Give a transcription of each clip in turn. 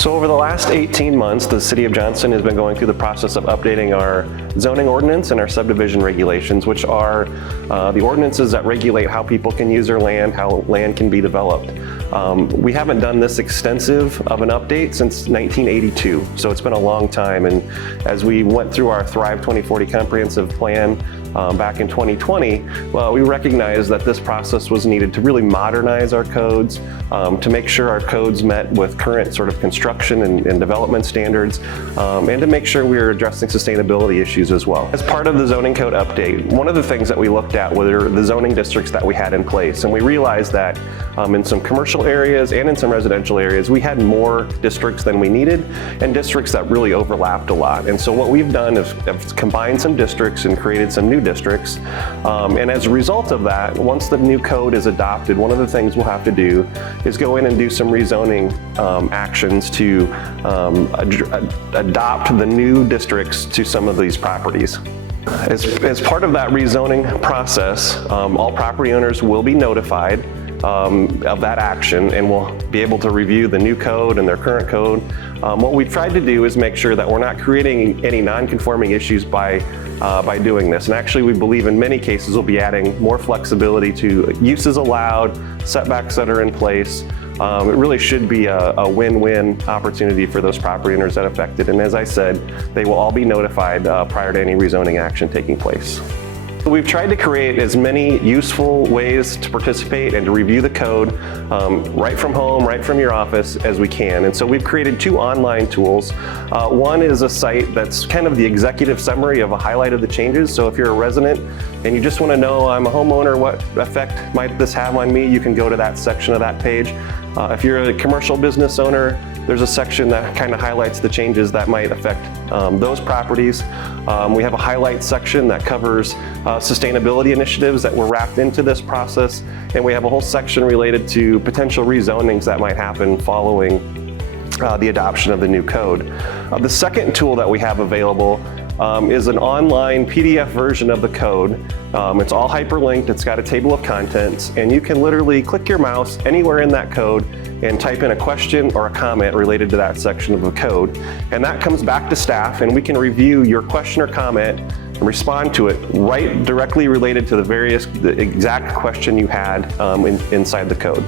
So over the last 18 months, the City of Johnston has been going through the process of updating our zoning ordinance and our subdivision regulations, which are the ordinances that regulate how people can use their land, how land can be developed. We haven't done this extensive of an update since 1982, so it's been a long time. And as we went through our Thrive 2040 comprehensive plan back in 2020, well, we recognized that this process was needed to really modernize our codes, to make sure our codes met with current sort of construction and development standards, and to make sure we were addressing sustainability issues as well. As part of the zoning code update, one of the things that we looked at were the zoning districts that we had in place, and we realized that in some commercial areas and in some residential areas, we had more districts than we needed, and districts that really overlapped a lot. And so what we've done is combined some districts and created some new districts. And as a result of that, once the new code is adopted, one of the things we'll have to do is go in and do some rezoning actions to adopt the new districts to some of these properties. As part of that rezoning process, all property owners will be notified of that action, and we'll be able to review the new code and their current code. What we've tried to do is make sure that we're not creating any non-conforming issues by doing this. And actually, we believe in many cases we'll be adding more flexibility to uses allowed, setbacks that are in place. It really should be a win-win opportunity for those property owners that are affected. And as I said, they will all be notified prior to any rezoning action taking place. We've tried to create as many useful ways to participate and to review the code right from home, right from your office as we can. And so we've created two online tools. One is a site that's kind of the executive summary of a highlight of the changes. So if you're a resident and you just want to know, I'm a homeowner, what effect might this have on me, you can go to that section of that page. If you're a commercial business owner, there's a section that kind of highlights the changes that might affect those properties. We have a highlight section that covers sustainability initiatives that were wrapped into this process, and we have a whole section related to potential rezonings that might happen following the adoption of the new code. The second tool that we have available is an online PDF version of the code. It's all hyperlinked, it's got a table of contents, and you can literally click your mouse anywhere in that code and type in a question or a comment related to that section of the code. And that comes back to staff, and we can review your question or comment and respond to it right directly related to the exact question you had inside the code.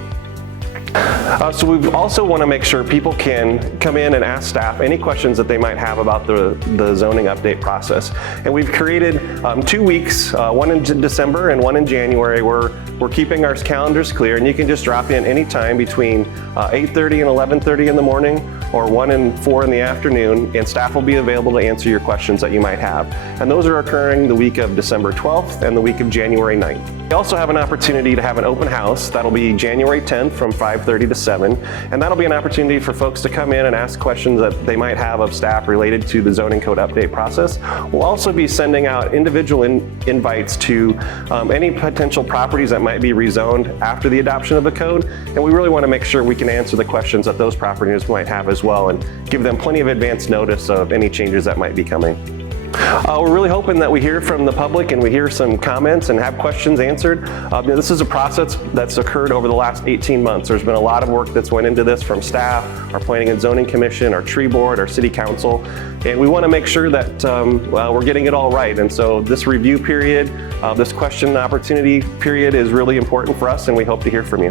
So we also want to make sure people can come in and ask staff any questions that they might have about the zoning update process. And we've created 2 weeks, one in December and one in January, where we're keeping our calendars clear, and you can just drop in anytime between 8:30 and 11:30 in the morning, or 1 and 4 in the afternoon, and staff will be available to answer your questions that you might have. And those are occurring the week of December 12th and the week of January 9th. We also have an opportunity to have an open house. That'll be January 10th from 5:30 to 7, and that'll be an opportunity for folks to come in and ask questions that they might have of staff related to the zoning code update process. We'll also be sending out individual invites to any potential properties that might be rezoned after the adoption of the code, and we really want to make sure we can answer the questions that those property owners might have as well, and give them plenty of advance notice of any changes that might be coming. We're really hoping that we hear from the public and we hear some comments and have questions answered. This is a process that's occurred over the last 18 months. There's been a lot of work that's went into this from staff, our Planning and Zoning Commission, our Tree Board, our City Council, and we want to make sure that we're getting it all right. And so this review period, this question opportunity period is really important for us, and we hope to hear from you.